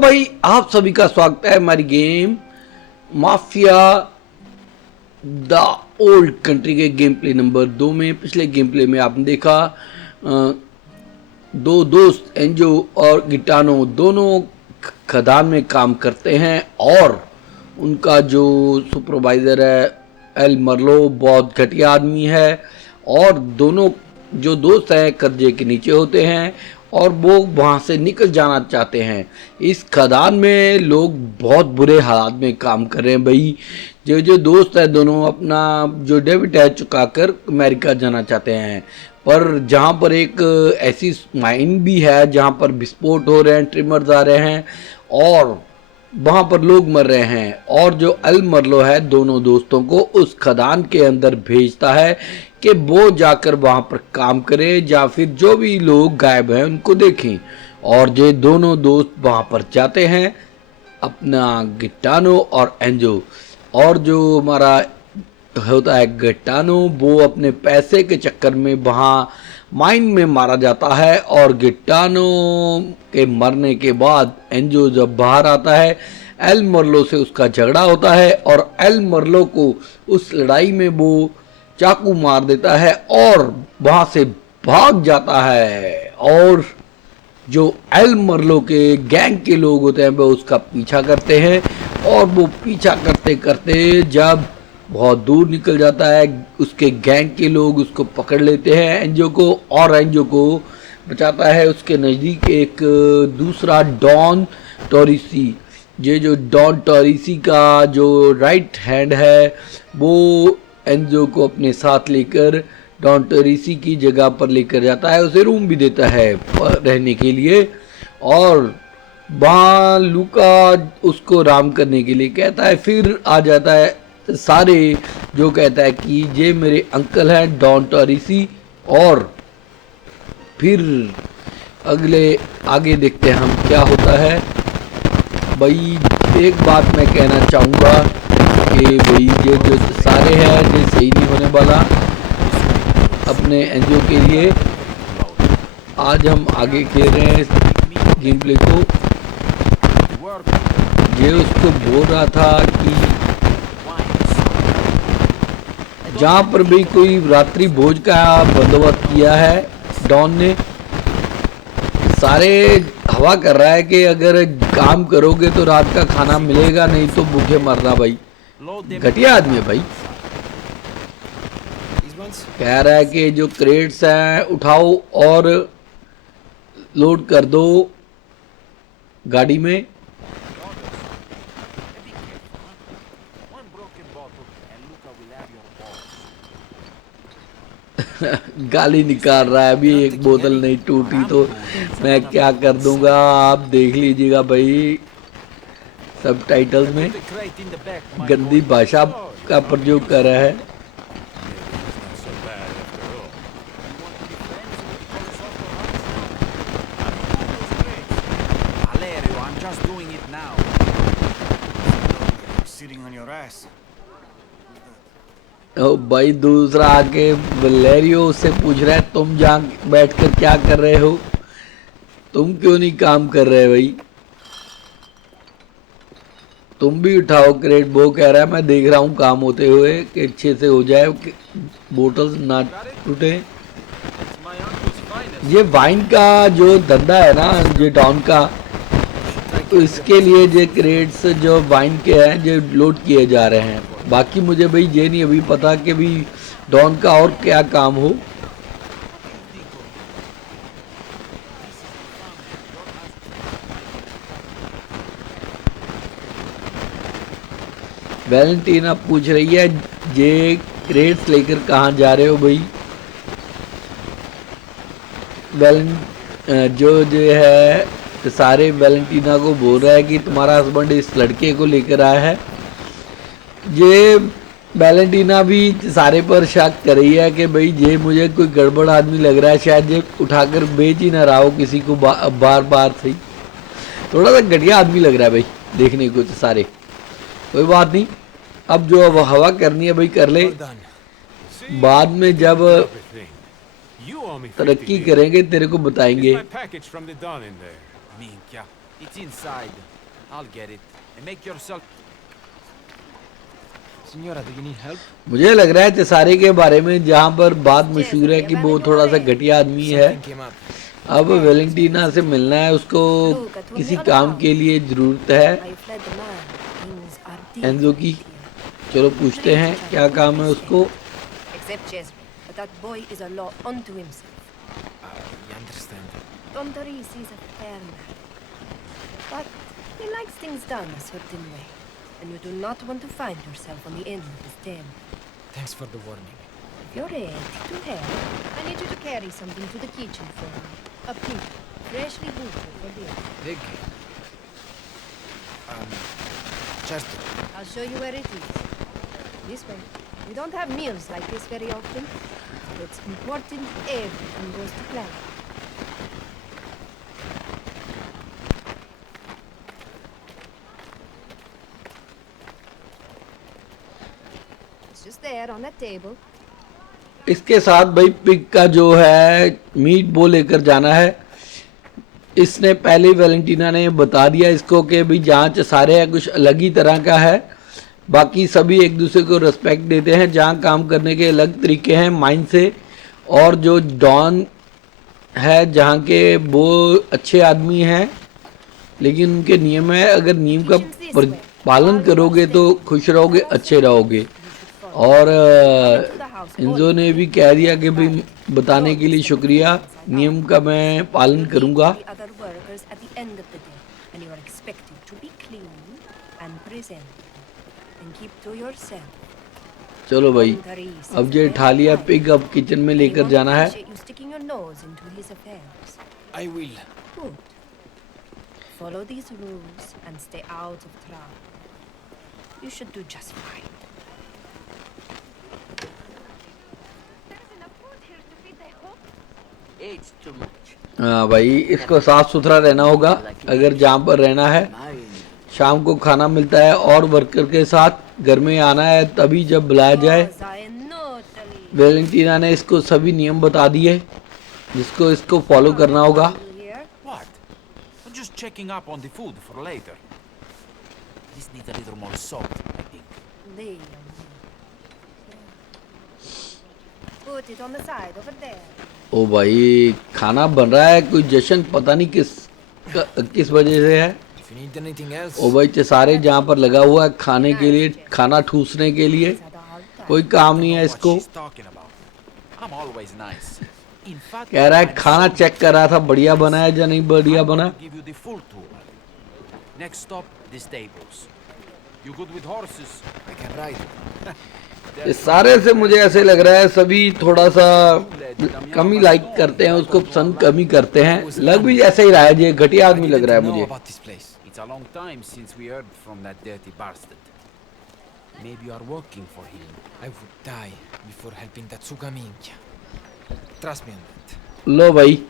भाई आप सभी का स्वागत है हमारी game mafia the old country के गेम प्ले नंबर 2 में। पिछले गेम प्ले में आपने देखा दो दोस्त एंजो और गिटानो दोनों खदान में काम करते हैं और उनका जो सुपरवाइजर है एल मर्लो बहुत घटिया आदमी है और दोनों जो दोस्त हैं कर्जे के नीचे होते हैं और वो वहाँ से निकल जाना चाहते हैं। इस खदान में लोग बहुत बुरे हालात में काम कर रहे हैं भाई। जो दोस्त है दोनों अपना जो डेबिट है चुकाकर अमेरिका जाना चाहते हैं, पर जहाँ पर एक ऐसी माइन भी है जहाँ पर विस्फोट हो रहे हैं, ट्रिमर्स आ रहे हैं और वहाँ पर लोग मर रहे हैं। और जो अल मरलो है दोनों दोस्तों को उस खदान के अंदर भेजता है कि वो जाकर वहाँ पर काम करे या फिर जो भी लोग गायब हैं उनको देखें। और जो दोनों दोस्त वहाँ पर जाते हैं अपना गिटानो और एंजो, और जो हमारा होता है गिटानो वो अपने पैसे के चक्कर में वहाँ माइन में मारा जाता है और गिटानो के मरने के बाद एंजो जब बाहर आता है एल मर्लो से उसका झगड़ा होता है और एल मर्लो को उस लड़ाई में वो चाकू मार देता है और वहाँ से भाग जाता है। और जो एल मर्लो के गैंग के लोग होते हैं वो उसका पीछा करते हैं और वो पीछा करते करते जब बहुत दूर निकल जाता है उसके गैंग के लोग उसको पकड़ लेते हैं एंजो को, और एंजो को बचाता है उसके नज़दीक एक दूसरा डॉन टोरिसी। ये जो डॉन टोरिसी का जो राइट हैंड है वो एंजो को अपने साथ लेकर डॉन टोरिसी की जगह पर लेकर जाता है, उसे रूम भी देता है रहने के लिए। और वहाँ लूका उसको राम करने के लिए कहता है, फिर आ जाता है सारे जो कहता है कि ये मेरे अंकल हैं डॉन टोरिसी। और फिर आगे देखते हैं हम क्या होता है। भाई एक बात मैं कहना चाहूँगा कि भाई ये जो सारे हैं ये सही नहीं होने वाला अपने एनजीओ के लिए। आज हम आगे खेल रहे हैं गेम प्ले को। ये उसको बोल रहा था कि जहाँ पर भी कोई रात्रि भोज का बंदोबस्त किया है डॉन ने, सारे हवा कर रहा है कि अगर काम करोगे तो रात का खाना मिलेगा, नहीं तो भूखे मरना। भाई घटिया आदमी है भाई। कह रहा है कि जो क्रेट्स हैं उठाओ और लोड कर दो गाड़ी में। गाली निकाल रहा है, अभी एक बोतल नहीं टूटी तो मैं क्या कर दूंगा, आप देख लीजिएगा भाई। सब टाइटल्स में गंदी भाषा का प्रयोग कर रहा है। ओ भाई दूसरा आके वलेरियो से पूछ रहा है तुम जहाँ बैठकर क्या कर रहे हो, तुम क्यों नहीं काम कर रहे भाई, तुम भी उठाओ क्रेट। वो कह रहा है मैं देख रहा हूँ काम होते हुए कि अच्छे से हो जाए, बोतल ना टूटे। ये वाइन का जो धंधा है ना ये डॉन का, तो इसके लिए ये क्रेट्स जो वाइन के हैं जो लोड किए जा रहे हैं। बाकी मुझे भाई ये नहीं अभी पता कि भी डॉन का और क्या काम हो। वैलेंटीना पूछ रही है ये क्रेट्स लेकर कहाँ जा रहे हो भाई। जो है सारे वैलेंटीना को बोल रहा है कि तुम्हारा हस्बैंड इस लड़के को लेकर आया है। ये वैलेंटीना भी सारे पर शक कर रही है कि भाई ये मुझे कोई गड़बड़ आदमी लग रहा है, शायद ये उठाकर बेच ही ना रहा हो किसी को बार बार सही। थोड़ा सा घटिया आदमी लग रहा है भाई देखने को। तो सारे कोई बात नहीं, अब जो अब हवा करनी है भाई कर ले, बाद में जब तरक्की करेंगे तेरे को बताएंगे। Minchia. It's inside. I'll get it. And make yourself. Signora, do you need help? मुझे लग रहा है चसारे के बारे में, जहाँ पर बात मशहूर है Cesare, कि वो Vane थोड़ा सा Gore. घटिया आदमी है। Something came up. अब वेलेंटीना से मिलना है उसको, Luca, told me किसी all काम about के लिए ज़रूरत है how you fled the man. Things are Enzo different की। here. चलो पूछते हैं क्या काम है उसको। Except Cesare. But that boy is a law unto himself. You understand. Don Doris is a fair man. But he likes things done a certain way. And you do not want to find yourself on the end of his tale. Thanks for the warning. If you're ready to help, I need you to carry something to the kitchen for me. A pig, freshly butchered for dinner. Pig. Chester. I'll show you where it is. This way. We don't have meals like this very often. So it's important everything goes to plan. It's just there on that table. इसके साथ भाई pig का जो है meet वो लेकर जाना है। इसने पहले वेलेंटीना ने बता दिया इसको कि भाई जहाँ चसारे है कुछ अलग ही तरह का है, बाकी सभी एक दूसरे को रिस्पेक्ट देते हैं, जहाँ काम करने के अलग तरीके हैं माइंड से। और जो डॉन है जहाँ के वो अच्छे आदमी हैं, लेकिन उनके नियम है, अगर नियम का पालन करोगे तो खुश रहोगे, अच्छे रहोगे। और इंजो ने भी कह दिया कि भाई बताने के लिए शुक्रिया, नियम का मैं पालन करूँगा। The other workers at the end of the day, and you are expected to be clean and presentable, and keep to yourself. चलो भाई, अब ये ठा लिया पिग, अब किचन में लेकर जाना है। You sticking your nose into his affairs. I will. Good. Follow these rules and stay out of trouble. You should do just fine. हाँ भाई, इसको साफ सुथरा रहना होगा अगर जहाँ पर रहना है। शाम को खाना मिलता है और वर्कर के साथ घर में आना है तभी जब बुलाया जाए। वेलेंटीना ने इसको सभी नियम बता दिए जिसको इसको फॉलो करना होगा। What? I'm just checking up on the food for later. This needs a little more salt, I think. Put it on the side over there. ओ भाई, खाना बन रहा है, कोई जश्न पता नहीं किस वजह से है। If you need anything else. ओ भाई, चसारे जहाँ पर लगा हुआ है खाने के लिए, खाना ठूसने के लिए, कोई काम नहीं है इसको। What she's talking about. I'm always nice. In fact, कह रहा है I'm खाना so चेक कर रहा था, बढ़िया बना है या नहीं बढ़िया I'm बना। going to give you the full tour. Next stop, the stables. You good with horses? I can ride. इस सारे से मुझे ऐसे लग रहा है सभी थोड़ा सा कम ही लाइक करते हैं उसको, पसंद कम ही करते हैं। लग भी ऐसा ही रहा है, ये घटिया आदमी लग रहा है मुझे। It's a long time since we heard from that dirty bastard. Maybe you are working for him. I would die before helping that Sugaminkia. Trust me on that. लो भाई,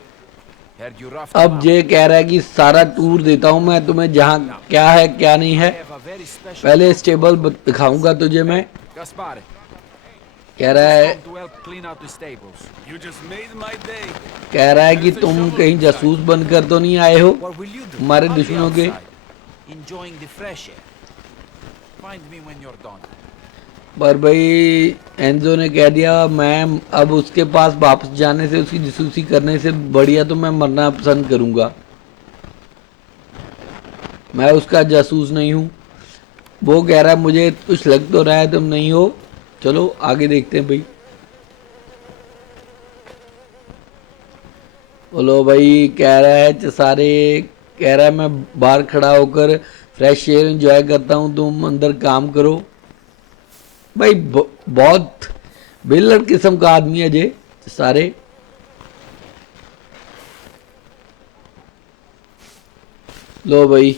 Heard you roughed अब him up. ये कह रहा है कि सारा tour देता हूँ मैं तुम्हें, जहाँ क्या है क्या नहीं है। I have a very special पहले स्टेबल दिखाऊंगा तुझे मैं। Gaspare, कह रहा है come to help clean out the stables. You just made my day. कह रहा है कि तुम कहीं जासूस बनकर तो नहीं आए हो What will you do? हमारे I'll be दुश्मनों के। outside, enjoying the fresh air. Find me when you're done. पर भाई एंजो ने कह दिया मैं अब उसके पास वापस जाने से, उसकी जासूसी करने से बढ़िया तो मैं मरना पसंद करूंगा। मैं उसका जासूस नहीं हूँ। वो कह रहा है मुझे कुछ लग तो रहा है तुम नहीं हो। चलो आगे देखते हैं भाई। बोलो भाई, कह रहा है चसारे, कह रहा है मैं बाहर खड़ा होकर फ्रेश एयर एंजॉय करता हूँ, तुम अंदर काम करो। भाई बहुत बेलर किस्म का आदमी है जे सारे। लो भाई,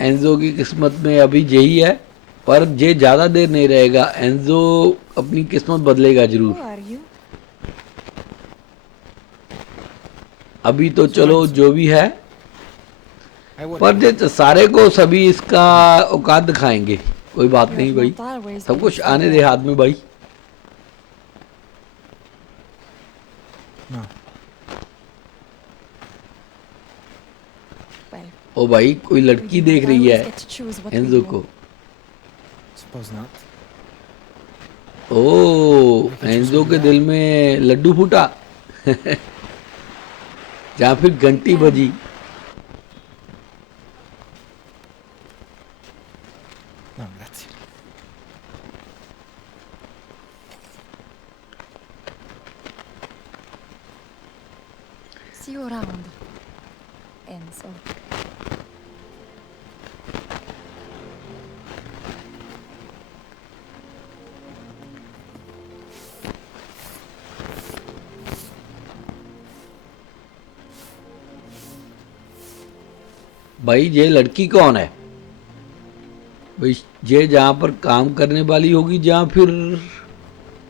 एंजो की किस्मत में अभी यही है, पर जे ज़्यादा देर नहीं रहेगा। एंजो अपनी किस्मत बदलेगा जरूर। Who are you? अभी तो चलो जो भी है, I would. पर जे सारे को सभी इसका औकात दिखाएंगे। कोई बात नहीं भाई, सब कुछ आने दे हाथ में भाई। No. Well, ओ भाई कोई लड़की देख रही है एंजो को। Suppose not. ओ एंजो के दिल में लड्डू फूटा या फिर घंटी बजी। No, grazie. See you around, Enzo. भाई ये लड़की कौन है भाई? ये जहाँ पर काम करने वाली होगी, जहाँ फिर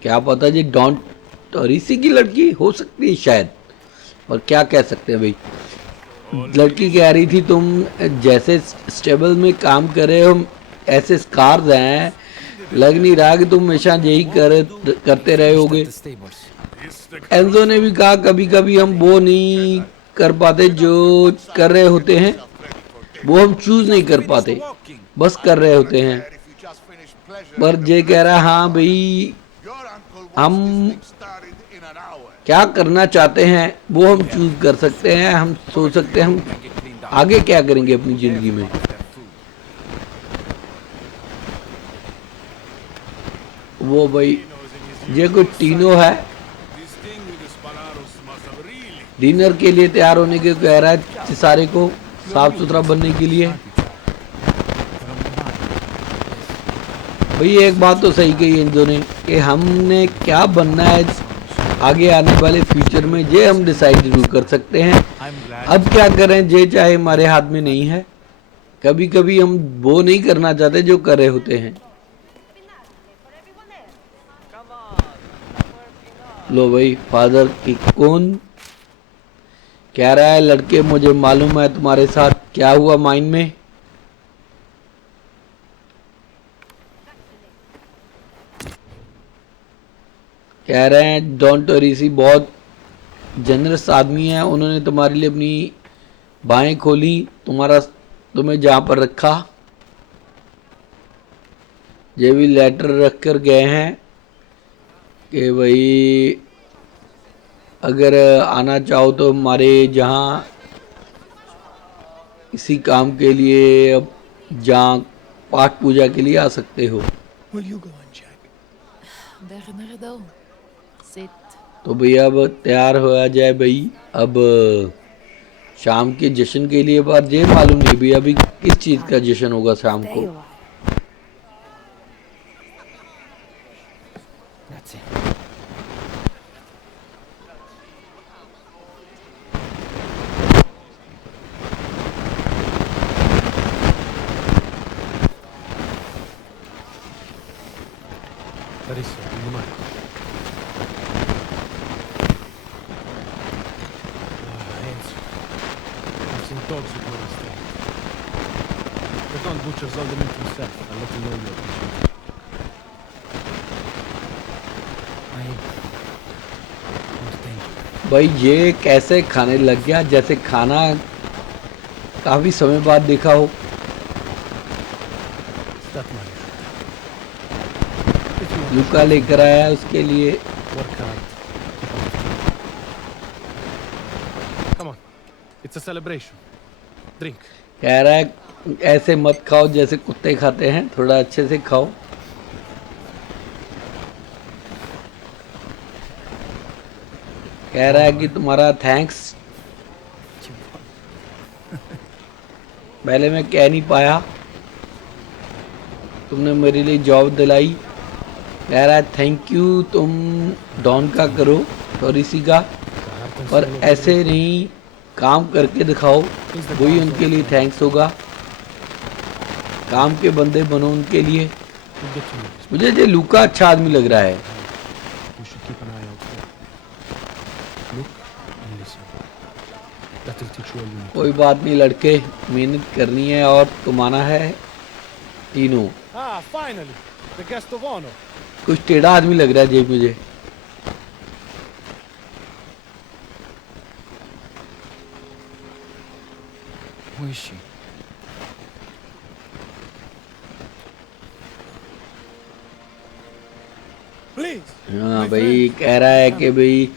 क्या पता ये डॉन टोरिसी की लड़की हो सकती है शायद, और क्या कह सकते हैं भाई। लड़की कह रही थी तुम जैसे स्टेबल में काम कर रहे हो, ऐसे स्कार्स हैं, लग नहीं रहा कि तुम हमेशा यही करते रहे होगे। The stables. एंजो ने भी कहा कभी कभी हम वो नहीं कर पाते जो कर रहे होते हैं, वो हम चूज नहीं कर पाते, बस कर रहे होते हैं। पर ये कह रहा है हाँ भाई हम क्या करना चाहते हैं वो हम चूज कर सकते हैं, हम सोच सकते हैं हम आगे क्या करेंगे अपनी जिंदगी में। वो भाई ये कोई टीनो है, डिनर के लिए तैयार होने के कह रहा है सारे को, साफ सुथरा बनने के लिए। भाई एक बात तो सही कही एंजो ने कि हमने क्या बनना है आगे आने वाले फ्यूचर में, ये हम डिसाइड जरूर कर सकते हैं। अब क्या करें ये चाहे हमारे हाथ में नहीं है। कभी कभी हम वो नहीं करना चाहते जो कर रहे होते हैं। लो भाई फादर की कौन कह रहा है लड़के मुझे मालूम है तुम्हारे साथ क्या हुआ माइंड में। कह रहे हैं डॉन टोरिसी बहुत जनरस आदमी है, उन्होंने तुम्हारे लिए अपनी बाहें खोली, तुम्हें जहाँ पर रखा। ये भी लेटर रख कर गए हैं कि भाई अगर आना चाहो तो हमारे जहाँ इसी काम के लिए, अब जहाँ पाठ पूजा के लिए आ सकते हो। Will you go on, Jack? Bernardo, sit. तो भैया अब तैयार होया जाए भाई, अब शाम के जश्न के लिए। बात ये मालूम नहीं भैया अभी किस चीज़ का जश्न होगा शाम There को। you are. Grazie. Larissa, do you mind? Enzo. I've seen dogs who go astray. The Don butchers all the meat himself. I'll let you know you appreciate it. I understand you. भाई ये कैसे खाने लग गया जैसे खाना काफ़ी समय बाद देखा हो। Stat money. If you want लुका लेकर आया उसके लिए। to work hard, keep up the job. Come on. It's a celebration. Drink. कह रहा है ऐसे मत खाओ जैसे कुत्ते खाते हैं, थोड़ा अच्छे से खाओ। कह रहा है कि तुम्हारा थैंक्स पहले मैं कह नहीं पाया, तुमने मेरे लिए जॉब दिलाई। कह रहा है थैंक यू तुम डॉन का करो टोरिसी का, पर ऐसे नहीं काम करके दिखाओ, वही उनके लिए थैंक्स होगा। काम के बंदे बनो उनके लिए। We'll get to know this. मुझे ये लूका अच्छा आदमी लग रहा है। You should keep an eye out for. Look and listen. That'll teach you all you need. कोई बात नहीं लड़के, मेहनत करनी है और कमाना है तीनों। Ah, finally! The guest of honor. कुछ टेढ़ा आदमी लग रहा है ये मुझे। Who is she? Please. हाँ My भाई, friend. कह रहा है कि भाई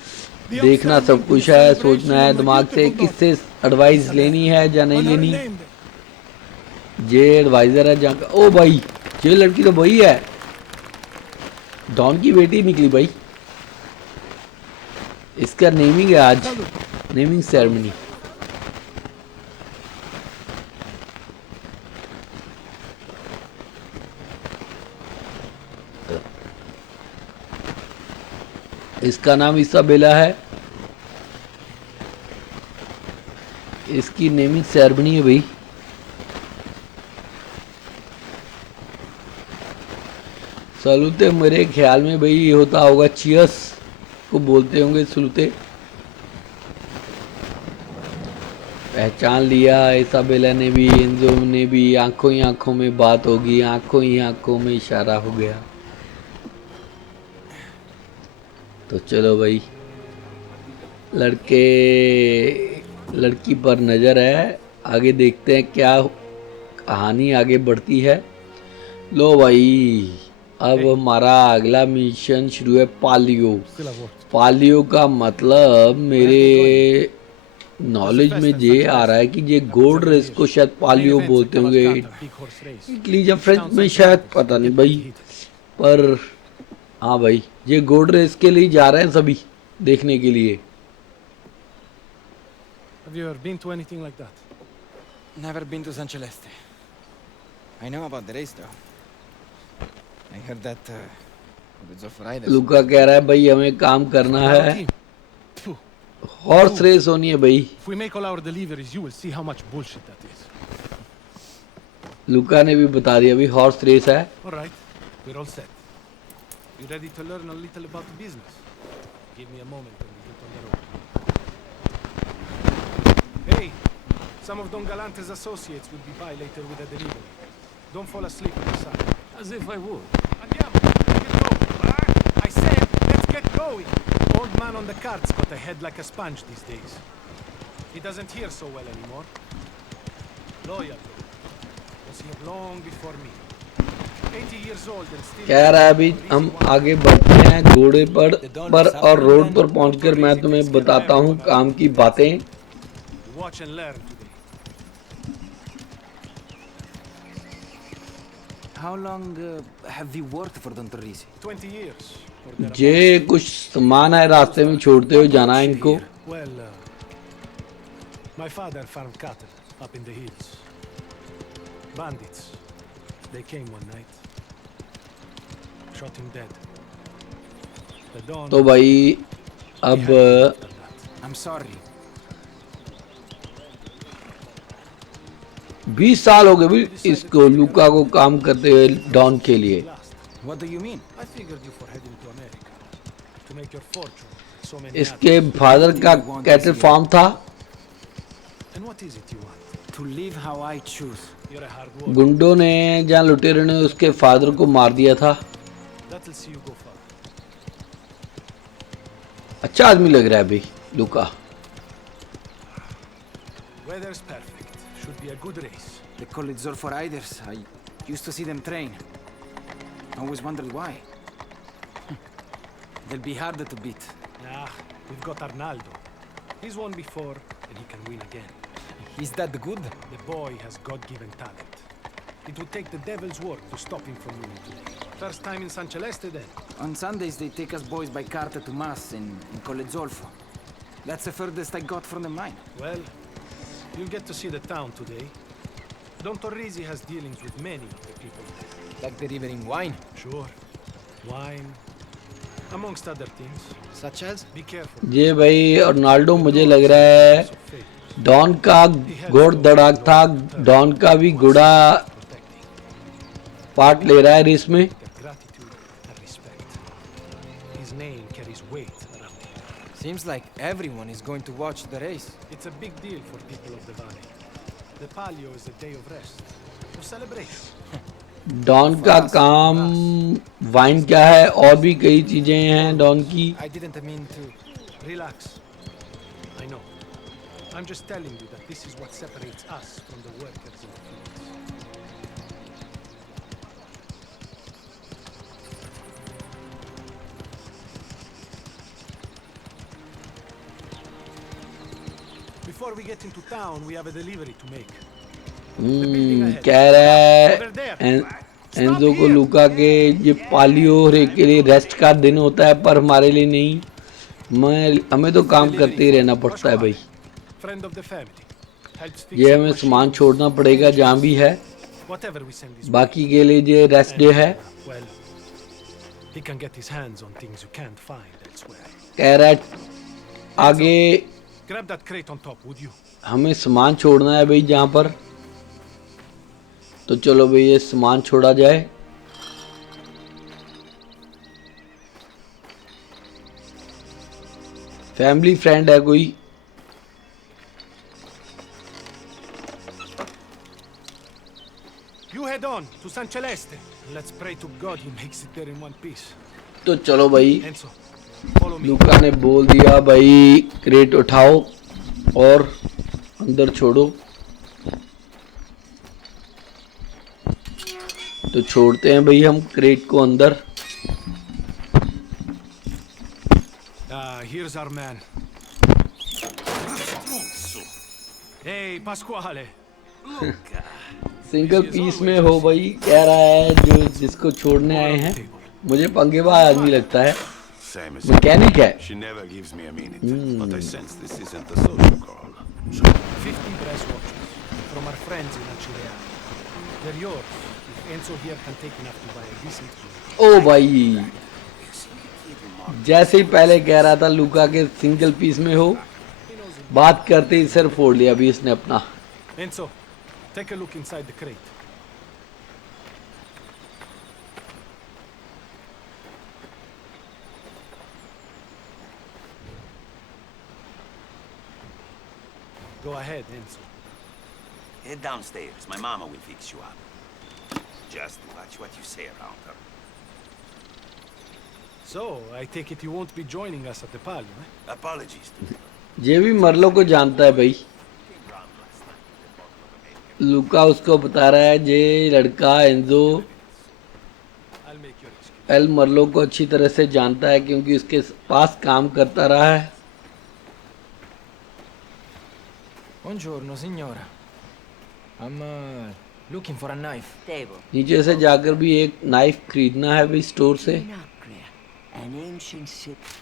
देखना सब कुछ है, सोचना है दिमाग से किससे एडवाइस लेनी है या नहीं Honor लेनी। named. ये एडवाइजर है जहाँ का। ओ भाई, ये लड़की तो वही है, डॉन की बेटी निकली भाई। इसका नेमिंग है आज, नेमिंग सेरेमनी। इसका नाम इसाबेला है, इसकी नेमिंग सेरेमनी है भाई। सलूते मेरे ख्याल में भाई ये होता होगा, चियर्स को बोलते होंगे सलूते। पहचान लिया इसाबेला ने भी, एंजो ने भी। आंखों ही आंखों में बात होगी, आंखों ही आंखों में इशारा हो गया। तो चलो भाई, लड़की पर नज़र है, आगे देखते हैं क्या कहानी आगे बढ़ती है। लो भाई, अब हमारा अगला मिशन शुरू है, पालियो। Still have work. पालियो का मतलब मेरे नॉलेज में ये आ रहा है कि ये गोल्ड रेस को शायद पालियो बोलते होंगे। Big horse race. इटली या फ्रेंच में शायद, पता नहीं भाई, पर हाँ भाई, ये गोल्ड रेस के लिए जा रहे हैं सभी देखने के लिए। Have you ever been to anything like that? Never been to San Celeste. I know about the race though. I heard that it's of riders. लुका कह रहा है भाई हमें काम करना Our है, team. Phew. हॉर्स रेस होनी है भाई। If we make all our deliveries, you will see how much bullshit that is. लुका ने भी बता दिया भाई, हॉर्स रेस है। All right, we're all set. You ready to learn a little about the business? Give me a moment and we get on the road. Hey, some of Don Galante's associates will be by later with a delivery. Don't fall asleep on the side. As if I would. Andiamo, let's get going. Ah, I said, let's get going. Old man on the cart's got a head like a sponge these days. He doesn't hear so well anymore. Loyal though. Was here long before me. 80 years old and still... कह रहा है अभी हम आगे बढ़ते हैं घोड़े पर और रोड पर पहुंचकर मैं तुम्हें बताता हूं काम की बातें। Watch and learn today. How long have you worked for Don Torrisi? 20 years. or thereabouts. ये कुछ सामान है रास्ते में छोड़ते हुए जाना है इनको। Well, my father farmed cattle up in the hills. Bandits. They came one night. Shot him dead. The dawn. तो भाई अब I'm sorry. 20 साल हो गए भाई इसको, लुका को काम करते हुए डॉन के लिए। Last. What do you mean? I figured you for heading to America to make your fortune. So many इसके फादर का कैटल फार्म था। others. And what is it you want? To live how I choose. You're a hard worker. गुंडों ने जहाँ लुटेरों ने उसके father को मार दिया था। That'll see you go far. अच्छा आदमी लग रहा है भाई लुका। Weather's perfect. Should be a good race. They call it Zorfo Riders. I used to see them train. Always wondered why. They'll be harder to beat. Nah, we've got Arnaldo. He's won before, and he can win again. Is that good? The boy has God-given talent. It would take the devil's work to stop him from winning today. First time in San Celeste, then. On Sundays, they take us boys by carta to Mass in Colle Zolfo. That's the furthest I got from the mine. Well, you'll get to see the town today. Don Torrisi has dealings with many of the people there. Like delivering wine. Sure. Wine, amongst other things. Such as? Be careful. ये भाई Ronaldo मुझे लग रहा है So fake. Don का घोड़ दड़ाक था, don का भी घोड़ा Protecting. पार्ट ले रहा है रेस में। Their gratitude and respect. His name carries weight around here. Seems like everyone is going to watch the race. It's a big deal for people of the valley. The Palio is a day of rest, of celebration. Don का काम wine क्या है, और भी कई चीजें हैं don की। I didn't mean to. Relax. I know. I'm just telling you that this is what separates us from the workers in the fields. before we get into town, we have a delivery to make. कह रहा है Enzo को लूका के ये पालियो रे के लिए rest का दिन होता है पर हमारे लिए नहीं। हमें तो काम करते ही रहना पड़ता है भाई। Friend of the family. Helps fix ये up हमें सामान machines, छोड़ना पड़ेगा जहाँ भी है। whatever we send his बाकी के लिए ये रेस्ट डे है। well, he can get his hands on things you can't find elsewhere. कह रहा है आगे Grab that crate on top, would you? हमें सामान छोड़ना है भाई जहाँ पर। तो चलो भाई ये सामान छोड़ा जाए। फैमिली फ्रेंड है कोई। You head on to San Celeste. Let's pray to God he makes it there in one piece. तो चलो भाई Enzo, follow me. लूका ने बोल दिया भाई क्रेट उठाओ और अंदर छोड़ो। तो छोड़ते हैं भाई हम क्रेट को अंदर। Here's our man. Hey, Pasquale. Single piece में हो भाई। कह रहा है जो जिसको छोड़ने आए हैं मुझे पंगेबाज आदमी लगता है। Same as मैकेनिक है। she never gives me a minute, but I sense this isn't the social call. 50 brass watches from our friends in Achillea. They're yours. If Enzo here can take enough to buy a decent one. ओ भाई जैसे ही पहले कह रहा था लूका के single piece में हो, बात करते ही सर फोड़ लिया अभी इसने अपना। Enzo, take a look inside the crate. Go ahead, Enzo. Head downstairs. My mama will fix you up. Just watch what you say around her. So, I take it you won't be joining us at the Palio, eh? Apologies to you. ये भी मरलो को जानता है भाई। लूका उसको बता रहा है ये लड़का Enzo I'll make your excuse. एल मरलो को अच्छी तरह से जानता है क्योंकि उसके पास काम करता रहा है। Buongiorno, signora. I'm looking for a knife. Table. नीचे से जाकर भी एक नाइफ खरीदना है भाई स्टोर से। Nacria, an ancient city.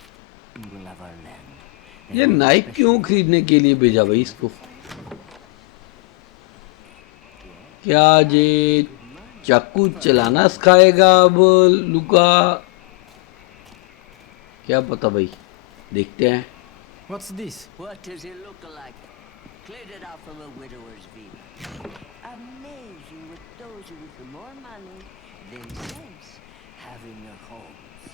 We will have our land. ये नाइफ क्यों खरीदने के लिए भेजा भाई इसको? क्या ये चाकू चलाना सिखाएगा अब लूका? क्या पता भाई, देखते हैं। What's this? What does it look like? Cleared it out from a widower's villa. Amazing what those with more money than sense have in their homes.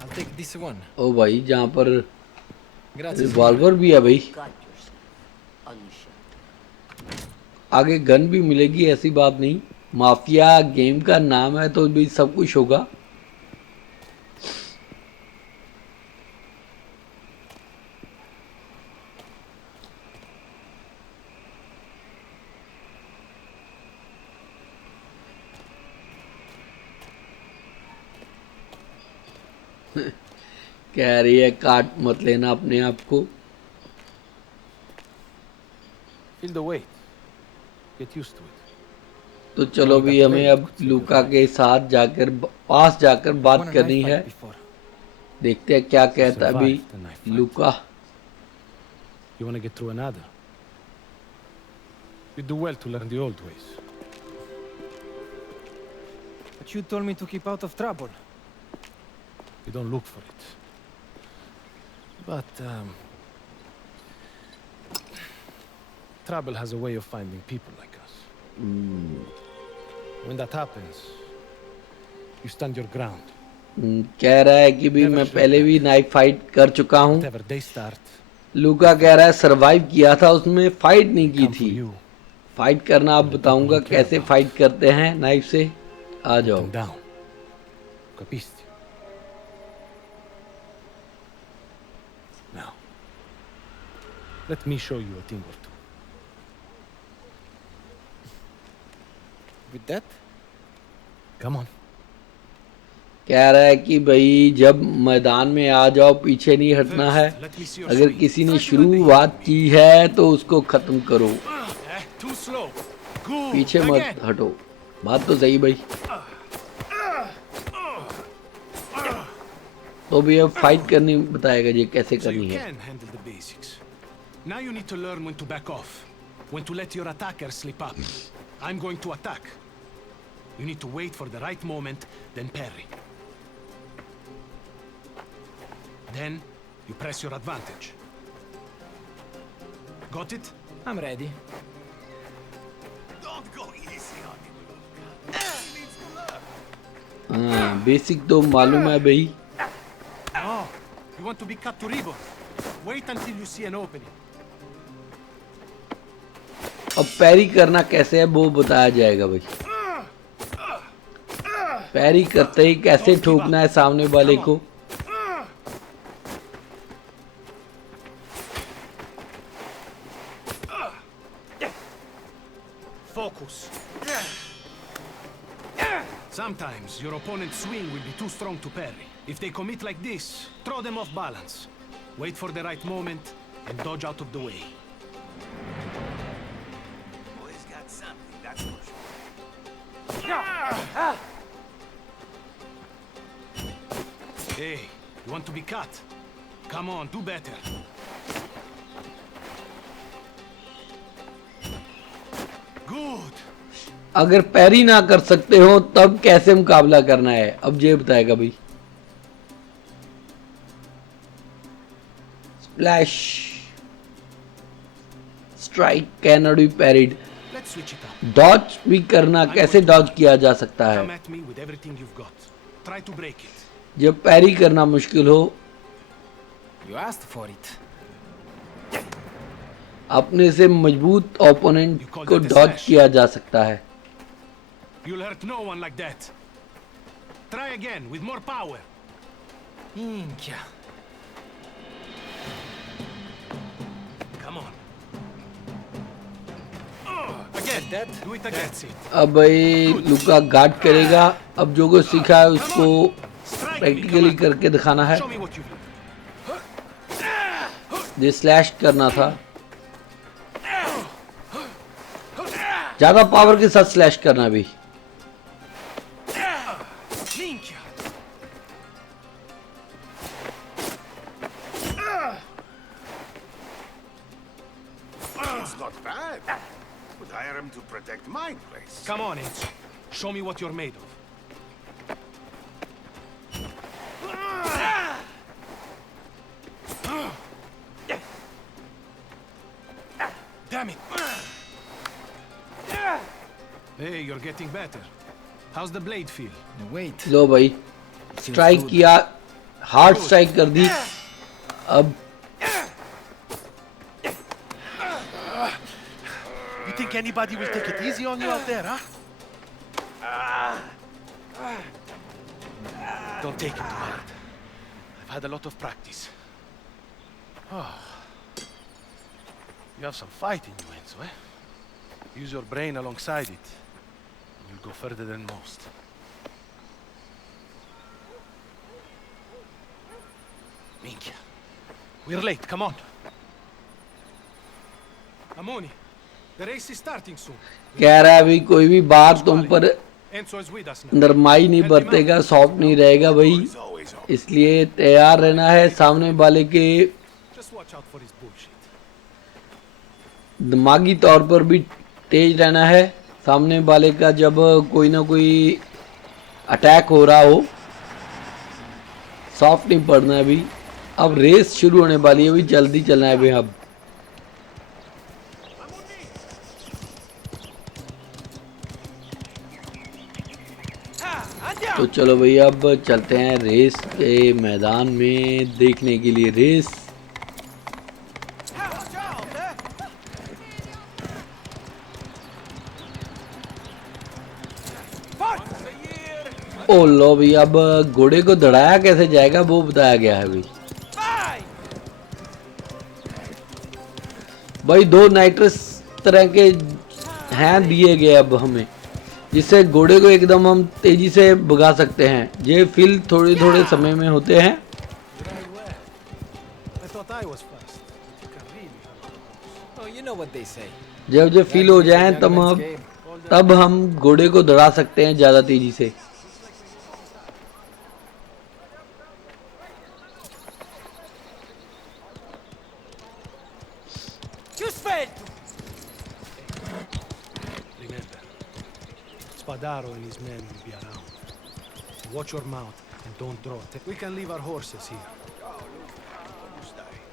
I'll take this one. ओ भाई जहाँ पर Grazie. रिवॉल्वर भी है भाई, Got yourself unshot. आगे gun भी मिलेगी ऐसी बात नहीं। माफिया गेम का नाम है तो भी सब कुछ होगा। कह रही है काट मत लेना अपने आप को। Feel the weight. Get used to it. तो चलो भी हमें अब लूका के साथ जाकर पास जाकर बात Won a करनी knife है। fight before. देखते हैं क्या कहता है अभी Survived the knife fight. Luka. You want to get through another? You do well to learn the old ways. But you told me to keep out of trouble. You don't look for it. But, trouble has a way of finding people like us. When that happens, you stand your ground. कह रहा है कि भी मैं पहले भी knife fight कर चुका हूँ। Whatever they start, लूका कह रहा है सरवाइव किया था, उसमें फाइट नहीं की come for थी। you. फाइट करना आप बताऊंगा कैसे फाइट करते हैं नाइफ से। आ जाओ। Them down. Capisti? Now, Let me show you a thing or two. With that? Come on. कह रहा है कि भाई जब मैदान में आ जाओ पीछे नहीं हटना है, Let me see your अगर swing. किसी ने Try to शुरुआत की है तो उसको खत्म करो, Too slow. Good. पीछे मत Again. हटो। बात तो सही भाई। तो भी अब फाइट करनी बताएगा जी कैसे So करनी you है। can handle the basics. Now you need to learn when to back off, when to let your attacker slip up. I'm going to attack. You need to wait for the right moment, then parry. Then you press your advantage. Got it? I'm ready. Don't go easy on him, Luca. He needs to learn. हाँ basic तो मालूम है भाई। No. You want to be cut to ribbons. Wait until you see an opening. अब पैरी करना कैसे है वो बताया जाएगा भाई। पैरी करते ही कैसे ठोकना है सामने वाले को। Focus. Sometimes your opponent's swing will be too strong to parry. If they commit like this, throw them off balance. Wait for the right moment and dodge out of the way. Boy's got something, that's for sure. Hey, you want to be cut? Come on, do better. Good. अगर पैरी ना कर सकते हो तब कैसे मुकाबला करना है, अब ये बताएगा भाई। Splash strike cannot be parried. Let's switch it up. Dodge भी करना, कैसे डॉज किया जा सकता है Come at me with everything you've got. Try to break it. जब पैरी करना मुश्किल हो। You asked for it. अपने से मजबूत ओपोनेंट को डॉज किया जा सकता है। You'll hurt no one like that. Try again with more power. Minchia. Come on. Again. That? Do it again. That's it. अब भाई लुका गार्ड करेगा। अब जो कुछ सीखा है उसको Strike me. प्रैक्टिकली Come करके दिखाना है। on. Show me what you've learned. ये स्लैश करना था, ज्यादा पावर के साथ स्लैश करना भी। Minchia. It's not bad. Would hire him to protect my place. Come on, Enzo. Show me what you're made of. Damn it. Hey, you're getting better. How's the blade feel? No, wait. लो भाई Feels strike good. किया, hard strike कर दी। अब You think anybody will take it easy on you out there, huh? Don't take it too hard. I've had a lot of practice. Oh. You have some fight in you, Enzo, eh? Use your brain alongside it, and you'll go further than most. Minchia. We're late, come on. Amoni, the race is starting soon. कह रहा है अभी कोई भी बात तुम पर Enzo is with us now. नरमाई नहीं बरतेगा, सॉफ्ट नहीं रहेगा भाई, He's always on. इसलिए तैयार रहना है। सामने वाले के Just watch out for his bullshit. दिमागी तौर पर भी तेज रहना है। सामने वाले का जब कोई ना कोई अटैक हो रहा हो, सॉफ्ट नहीं पड़ना है अभी। अब रेस शुरू होने वाली है, अभी जल्दी चलना है भाई। अब तो चलो भाई अब चलते हैं रेस के मैदान में देखने के लिए रेस। ओ लो भाई, अब घोड़े को दौड़ाया कैसे जाएगा वो बताया गया है भाई। भाई 2 नाइट्रस तरह के हैं दिए गए अब हमें, जिससे घोड़े को एकदम हम तेजी से भगा सकते हैं। ये फिल थोड़े थोड़े समय में होते हैं। I thought I was fast. But you can really hurt the horse. Oh, you know what they say. जब ये फील हो जाए तब हम घोड़े को दौड़ा सकते हैं ज़्यादा तेजी से। Remember, Spadaro and his men will be around. Watch your mouth and don't draw. We can leave our horses here.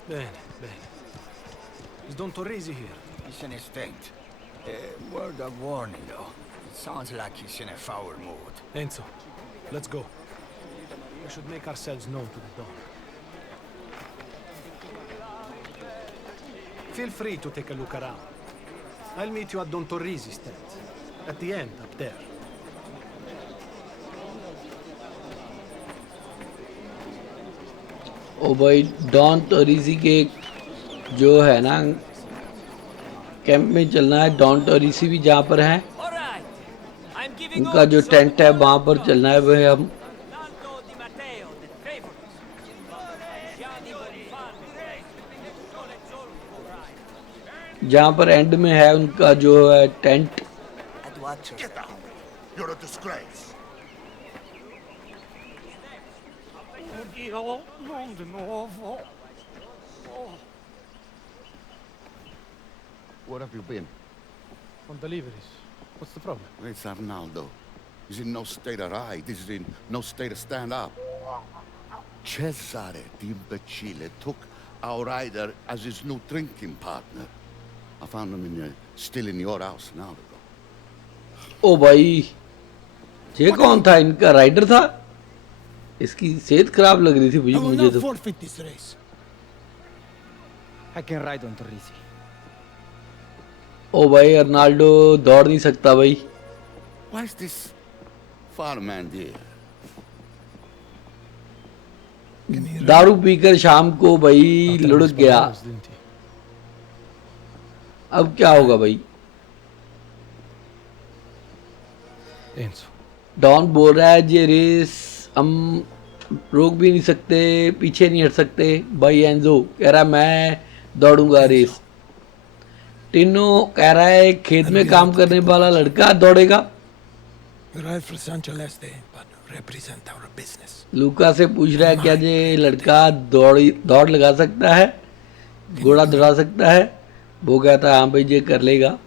Bene, bene. Is Don Torrisi here? He's in his tent. Word of warning, though. It sounds like he's in a foul mood. Enzo, let's go. We should make ourselves known to the Don. Feel free to take a look around. I'll meet you at Don Torrisi's tent. At the end, up there. ओ भाई don टोरिसी के जो है ना camp में चलना है। Don टोरिसी भी जहाँ पर हैं, उनका जो टेंट है वहाँ पर चलना है। वह हम जहाँ पर एंड में है उनका जो है tent. Get out! You're a disgrace. Where have you been? On deliveries. What's the problem? It's Arnaldo. He's in no state of ride. He's in no state of stand up. Cesare, the imbecile, took our rider as his new drinking partner. I found him still in your house an hour ago. ओ भाई, ये कौन था? इनका rider था? इसकी सेहत खराब लग रही थी मुझे तो। I can ride on Torrisi. ओ भाई अर्नाल्डो दौड़ नहीं सकता भाई। Why is this farmhand here? दारू पीकर शाम को भाई लुढ़क गया। अब क्या होगा भाई? डॉन बोल रहा है ये रेस हम रोक भी नहीं सकते, पीछे नहीं हट सकते। भाई एंजो कह रहा है मैं दौड़ूंगा रेस। टिनो कह रहा है खेत में काम करने वाला लड़का दौड़ेगा। लूका से पूछ रहा है क्या ये लड़का दौड़ लगा सकता है, घोड़ा दौड़ा सकता है? वो कहता है हाँ भाई ये कर लेगा।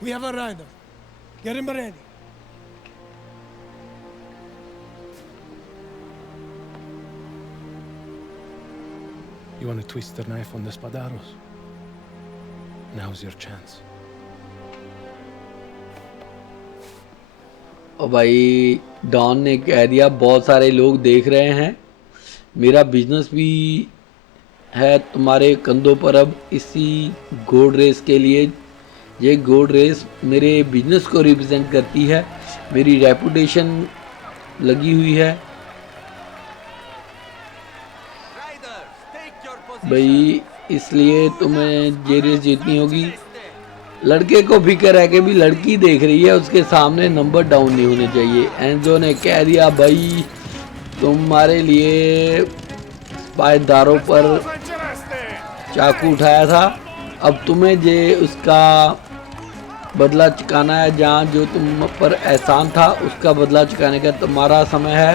We have a rider. Get him ready. You want to twist the knife on the Spadaros? Now's your chance. और भाई डॉन ने कह दिया बहुत सारे लोग देख रहे हैं, मेरा बिजनेस भी है तुम्हारे कंधों पर अब इसी घोड़ रेस के लिए। ये घोड़ रेस मेरे बिजनेस को रिप्रेजेंट करती है, मेरी रेपुटेशन लगी हुई है। भाई इसलिए तुम्हें ये रेस जीतनी होगी। लड़के को फिक्र है कि भी लड़की देख रही है, उसके सामने नंबर डाउन नहीं होने चाहिए। एंजो ने कह दिया भाई तुम्हारे लिए पायदारों पर चाकू उठाया था, अब तुम्हें ये उसका बदला चुकाना है। जहाँ जो तुम पर एहसान था उसका बदला चुकाने का तुम्हारा समय है।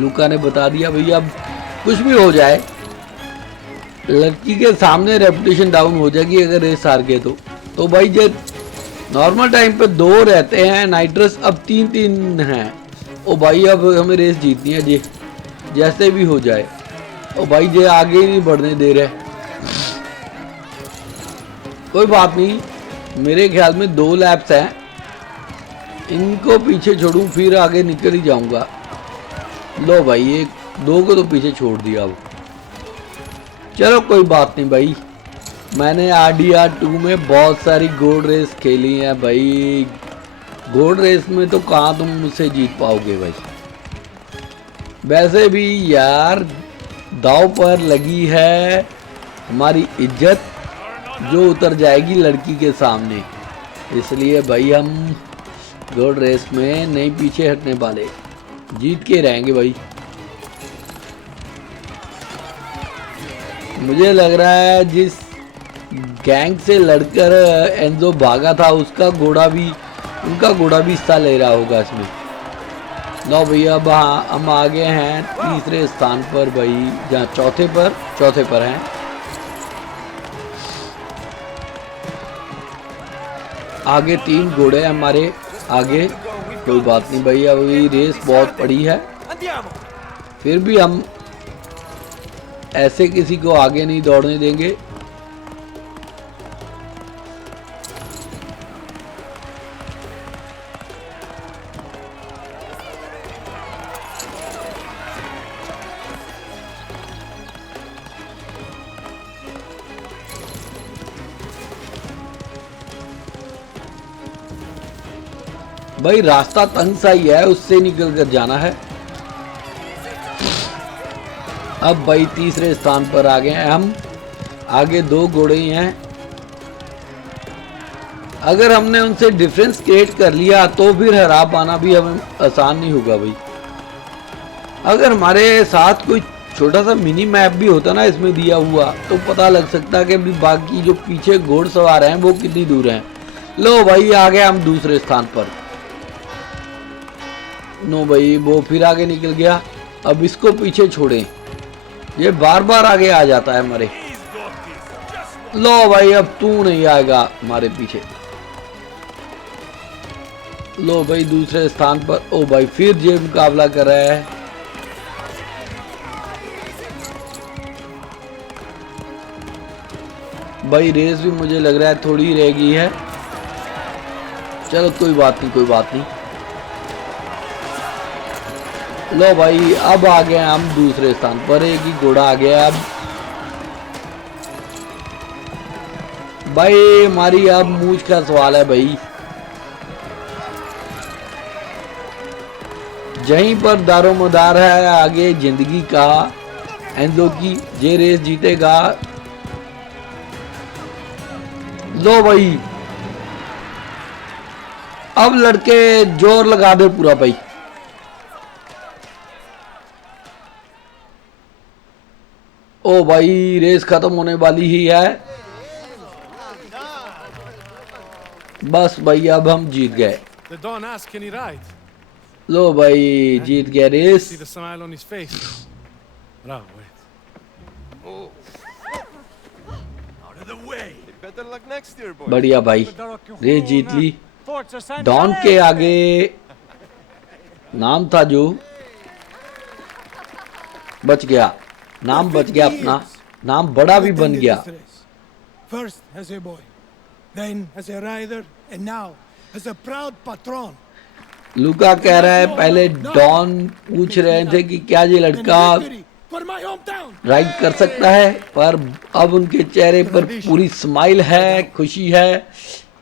लूका ने बता दिया भैया अब कुछ भी हो जाए लड़की के सामने रेपुटेशन डाउन हो जाएगी अगर रेस हार गए तो भाई ये नॉर्मल टाइम पे 2 रहते हैं नाइट्रस, अब 3-3 हैं। ओ भाई अब हमें रेस जीतनी है जी जैसे भी हो जाए। ओ भाई ये आगे ही नहीं बढ़ने दे रहे। कोई बात नहीं, मेरे ख्याल में 2 लैप्स हैं, इनको पीछे छोड़ूं फिर आगे निकल ही जाऊंगा। लो भाई 1-2 को तो पीछे छोड़ दिया। अब चलो कोई बात नहीं भाई, मैंने RDR 2 में बहुत सारी घोड़ रेस खेली है भाई। घोड़ रेस में तो कहाँ तुम मुझसे जीत पाओगे भाई। वैसे भी यार दाव पर लगी है हमारी इज्जत, जो उतर जाएगी लड़की के सामने। इसलिए भाई हम घोड़ रेस में नहीं पीछे हटने वाले, जीत के रहेंगे भाई। मुझे लग रहा है जिस गैंग से लड़कर एंजो भागा था उसका घोड़ा भी, उनका घोड़ा भी हिस्सा ले रहा होगा इसमें। लो भैया अब हम आ गए हैं तीसरे स्थान पर भाई, जहाँ चौथे पर हैं। आगे 3 घोड़े हमारे आगे। कोई बात नहीं भाई, अभी रेस बहुत पड़ी है, फिर भी हम ऐसे किसी को आगे नहीं दौड़ने देंगे। भाई रास्ता तंग सा ही है, उससे निकल कर जाना है। अब भाई तीसरे स्थान पर आ गए हैं हम, आगे 2 घोड़े ही हैं। अगर हमने उनसे डिफरेंस क्रिएट कर लिया तो फिर हरा पाना भी हमें आसान नहीं होगा भाई। अगर हमारे साथ कोई छोटा सा मिनी मैप भी होता ना इसमें दिया हुआ, तो पता लग सकता कि अभी बाकी जो पीछे घोड़सवार हैं वो कितनी दूर हैं। लो भाई आ गए हम दूसरे स्थान पर। नो भाई वो फिर आगे निकल गया, अब इसको पीछे छोड़ें, ये बार बार आगे आ जाता है हमारे। लो भाई अब तू नहीं आएगा हमारे पीछे। लो भाई दूसरे स्थान पर। ओ भाई फिर ये मुकाबला कर रहा है। भाई रेस भी मुझे लग रहा है थोड़ी रह गई है। चलो कोई बात नहीं, कोई बात नहीं। लो भाई अब आ गए हम दूसरे स्थान पर, एक ही घोड़ा आ गया अब। भाई हमारी अब मूछ का सवाल है भाई, यहीं पर दारोमदार है आगे जिंदगी का। एंजो की ये रेस जीतेगा। लो भाई अब लड़के जोर लगा दे पूरा भाई। ओ भाई रेस खत्म होने वाली ही है। बस भाई अब हम जीत गए। The Don asked, can he ride? लो भाई जीत गया race. See the smile on his face. No, wait. Out of the way. Better luck next year, boy. बढ़िया भाई रेस जीत ली। डॉन के आगे नाम था जो बच गया, नाम बच गया अपना, नाम बड़ा भी बन गया। First as a boy, then as a rider, and now as a proud patron. लूका कह रहा है पहले डॉन पूछ रहे थे कि क्या ये लड़का राइड कर सकता है, पर अब उनके चेहरे पर पूरी स्माइल है, खुशी है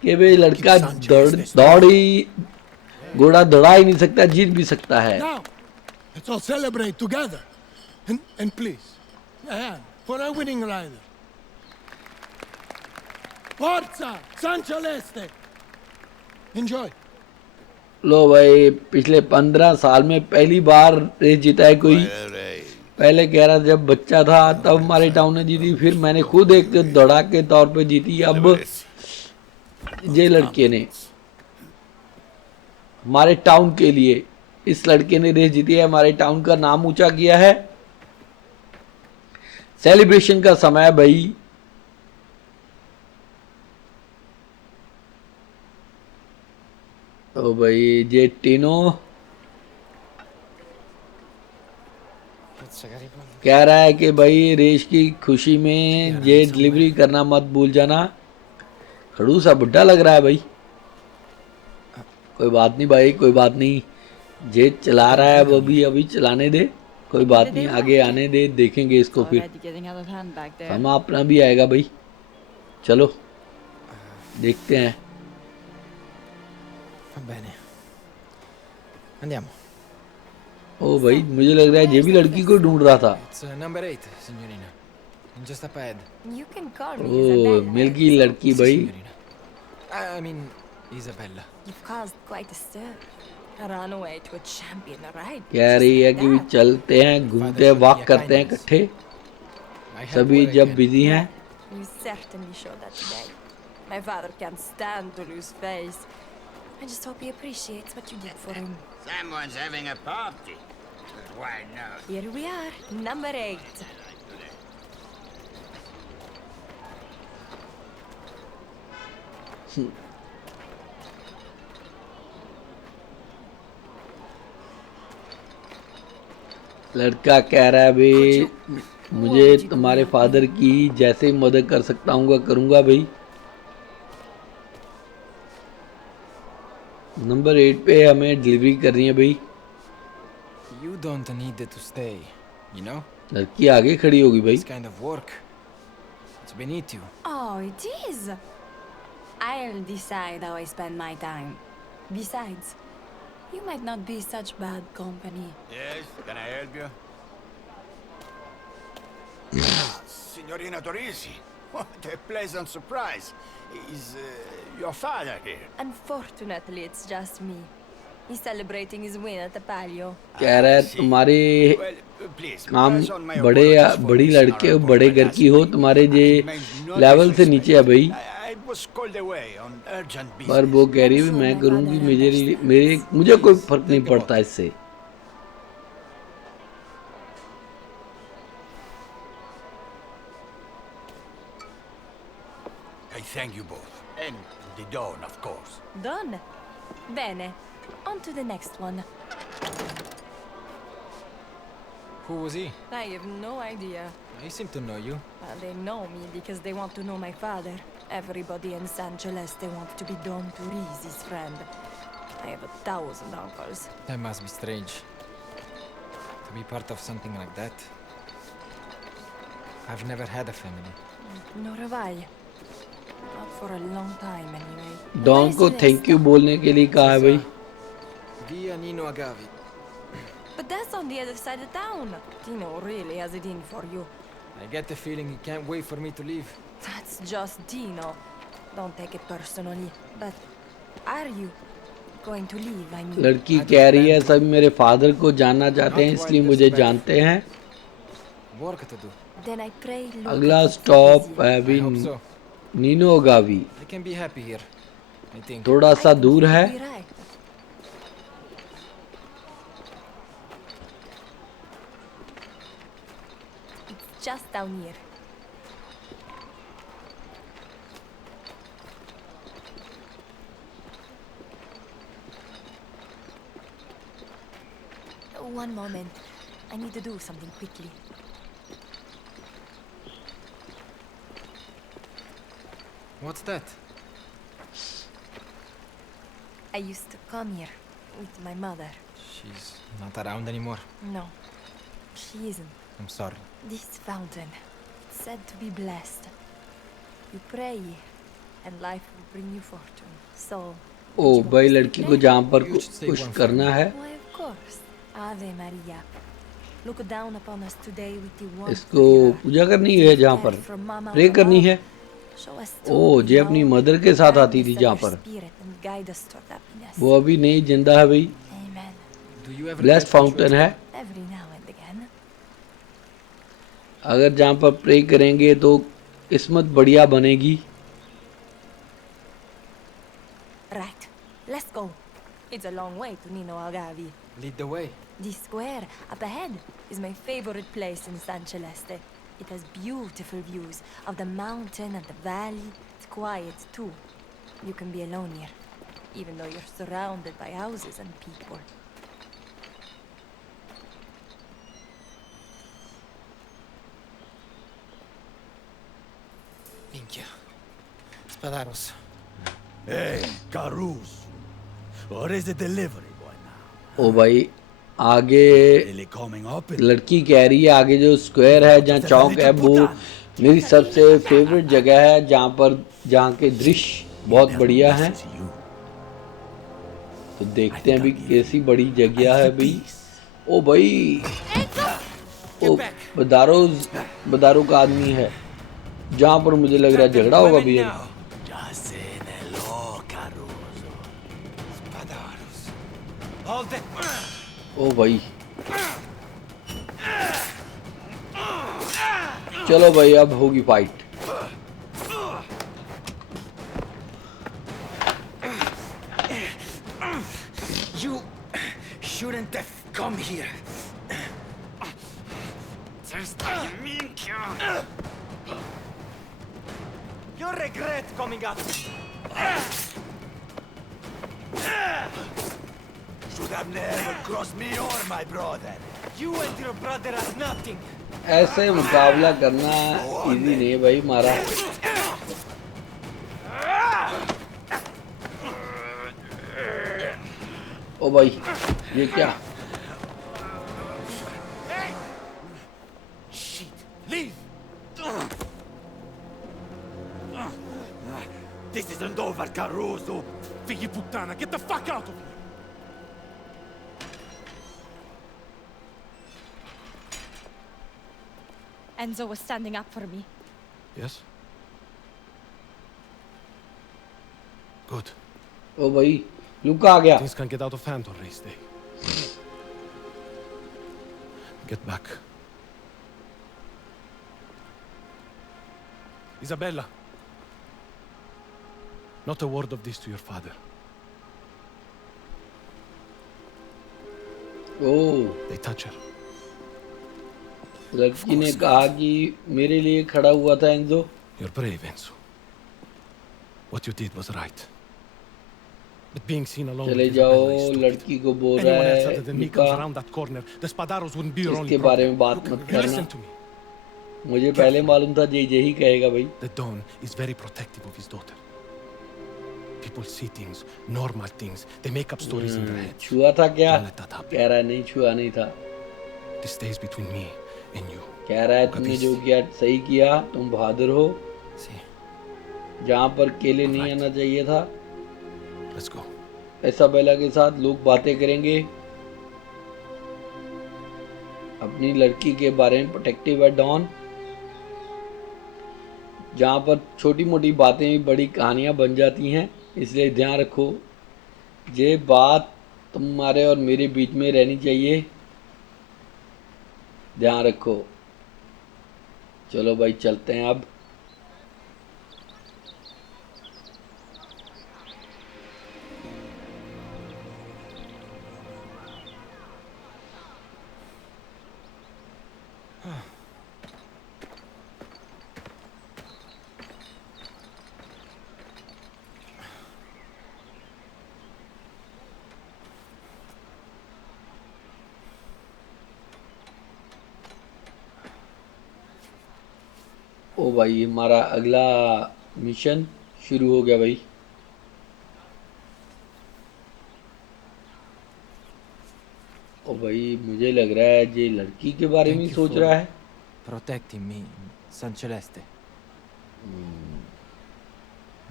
कि वे लड़का दौड़ी घोड़ा दौड़ा ही नहीं सकता, जीत भी सकता है। Now, let's all celebrate together. And please, a hand for a winning rider. Forza San Celeste. Enjoy. लो भाई पिछले 15 साल में पहली बार रेस जीता है कोई। पहले कह रहा था जब बच्चा था तब हमारे टाउन ने जीती, फिर मैंने खुद एक दौड़ा के तौर पे जीती। अब ये लड़के ने हमारे टाउन के लिए, इस लड़के ने रेस जीती है, हमारे टाउन का नाम ऊंचा किया है। सेलिब्रेशन का समय है भाई। तो भाई ये टीनो कह रहा है कि भाई रेस की खुशी में ये डिलीवरी करना मत भूल जाना। खड़ूस सा बुड्ढा लग रहा है भाई। कोई बात नहीं भाई, कोई बात नहीं, जे चला रहा है वो भी अभी चलाने दे, कोई बात नहीं, आगे आने दे, देखेंगे इसको फिर समय अपना भी आएगा भाई। चलो देखते हैं। Bene. Andiamo. ओ भाई मुझे लग रहा है ये भी लड़की को ढूंढ रहा था। It's number 8, signorina. Just up ahead. You can call me O Isabella. मिल गई लड़की Si, भाई। signorina. I mean, Isabella. You've caused quite a stir. A runaway to a champion, right? कह रही है कि भी चलते हैं, घूमते हैं, वॉक करते हैं इकट्ठे, I help सभी where I जब can. बिजी हैं। You certainly showed that today. My father can't stand to lose face. I just hope he appreciates what you did for him. Someone's having a party. But why not? Here we are, number 8. लड़का कह रहा है भाई मुझे तुम्हारे father की जैसे मदद कर सकता हूँ करूँगा भाई। नंबर 8 पे हमें डिलीवरी करनी है भाई। You don't need to stay, you know? लड़की आगे खड़ी होगी भाई। This kind of work, it's beneath you. Oh, it is. I'll decide how I spend my time. Besides, you might not be such bad company. Yes, can I help you? Signorina Torisi, what a pleasant surprise. Is your father here? Unfortunately, it's just me. He's celebrating his win at the Palio. कह रहा है तुम्हारे Well, please, काम pass on my बड़े apologies for बड़ी missing लड़के our बड़े घर appointment की हो, last week. तुम्हारे जे I meant no लेवल से नीचे है भाई। I was called away on urgent पर business. वो कह रही है मैं करूँगी, मुझे कोई फर्क नहीं पड़ता इससे। I thank you both. And the Dawn, of course. Done. Bene. On to the next one. Who was he? I have no idea. He seemed to know you. They know me because they want to know my father. Everybody in San Celeste wants to be Don Turisi's friend. I have 1,000 uncles. That must be strange. To be part of something like that. I've never had a family. Nor have I. Not for a long time anyway. Don को thank you बोलने के लिए कहा है भाई। Via Nino Agavi. But that's on the other side of town. Tino really has it in for you. I get the feeling he can't wait for me to leave. That's just Tino. Don't take it personally. But are you going to leave? I mean. लड़की कह रही है सब मेरे father को जानना चाहते हैं इसलिए मुझे जानते हैं। Work to do. Then I pray. Luca अगला keeps स्टॉप busy. है अभी I hope so. Nino Gavi. I can be happy here, I think. थोड़ा सा दूर है। Be right. It's just down here. One moment. I need to do something quickly. What's that? I used to come here with my mother. She's not around anymore. No, she isn't. I'm sorry. This fountain, it's said to be blessed. You pray, and life will bring you fortune. So. ओ भाई लड़की को जहाँ पर कुछ करना है Why, of course. Ave Maria. Look down upon us today with the warmth इसको of your पूजा करनी है जहाँ पर from Mama प्रे करनी above. है। Show us ओ to जे अपनी know मदर के साथ आती थी kindness of जहाँ your पर, spirit and guide us toward happiness. वो अभी नहीं जिंदा है भाई। Amen. Do you ever blessed get fountain है। Every now and again. अगर जहाँ पर प्रे करेंगे तो किस्मत बढ़िया बनेगी। Right. Let's go. It's a long way to Nino Agavi. Lead the way. This square up ahead is my favorite place in San Celeste. It has beautiful views of the mountain and the valley. It's quiet too. You can be alone here, even though you're surrounded by houses and people. Minchia. Spadaros. Hey, Caruso. What is the delivery boy now? ओ भाई आगे Really coming up? लड़की कह रही है आगे जो square है जहाँ चौक है वो मेरी सबसे फेवरेट जगह है जहाँ के दृश्य बहुत बढ़िया हैं। तो देखते हैं अभी कैसी बड़ी जगह है भाई। ओ भाई, ओ बदारो का आदमी है, जहाँ पर मुझे लग रहा है झगड़ा होगा भैया। ओ भाई, चलो भाई अब होगी fight. You shouldn't have come here. You'll regret coming up. Should have never crossed me or my brother. You and your brother are nothing. ऐसे मुकाबला करना इजी नहीं है भाई मारा। ओ भाई, ये क्या? Shit, leave. This isn't over, Caruso. Figli puttana, get the fuck out of here! Enzo was standing up for me. Yes? Good. ओ भाई, लुका आ गया। Things can get out of hand on race day. Get back. Isabella. Not a word of this to your father. Oh. They touch her. लड़की ने कहा कि मेरे लिए खड़ा हुआ था Enzo. You're brave, Enzo. What you did was right. But being seen alone चले with जाओ, Isabella is stupid. लड़की को बोल रहा Anyone else है other than me comes around that corner, the Spadaros wouldn't be your only इसके बारे में problem. बात मत You listen करना। to me. मुझे पहले मालूम था यही कहेगा भाई। The Don is very protective of his daughter. People see things, normal things. They make up stories in their heads. छुआ था क्या? Don't let that happen. कह रहा है नहीं छुआ नहीं था। This stays between me and you. कह रहा है तुमने जो किया सही किया, तुम बहादुर हो। जहाँ पर केले नहीं आना चाहिए था। Let's go. इसाबेला के साथ लोग बातें करेंगे। अपनी लड़की के बारे में प्रोटेक्टिव है डॉन। जहाँ पर छोटी मोटी बातें भी बड़ी कहानियाँ बन जाती हैं, इसलिए ध्यान रखो, ये बात तुम्हारे और मेरे बीच में रहनी चाहिए। ध्यान रखो। चलो भाई चलते हैं अब। ओ भाई, हमारा अगला मिशन शुरू हो गया भाई। ओ भाई, मुझे लग रहा है ये लड़की के बारे में सोच रहा है। Protecting me in San Celeste.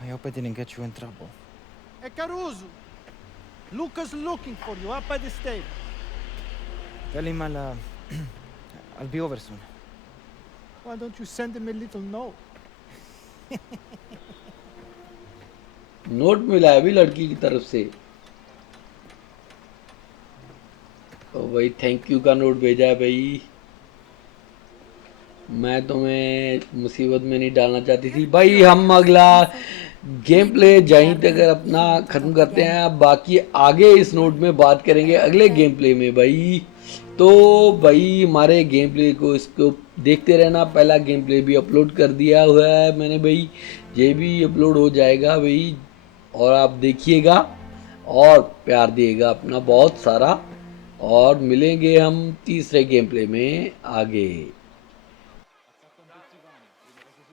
I hope I didn't get you in trouble. Hey, Caruso! Luca's looking for you up by the stable. Tell him I'll be over soon. Why don't you send him a little note? Note मिला है अभी लड़की की तरफ से। ओ भाई, thank you का note भेजा है भाई। मैं तुम्हें मुसीबत में नहीं डालना चाहती थी भाई। हम अगला गेम प्ले यहीं तक अपना ख़त्म करते हैं। बाकी आगे इस नोट में बात करेंगे अगले गेम प्ले में भाई। तो भाई हमारे गेम प्ले को इसको देखते रहना। पहला गेम प्ले भी अपलोड कर दिया हुआ है मैंने भाई, ये भी अपलोड हो जाएगा भाई, और आप देखिएगा और प्यार दिएगा अपना बहुत सारा। और मिलेंगे हम तीसरे गेम प्ले में आगे।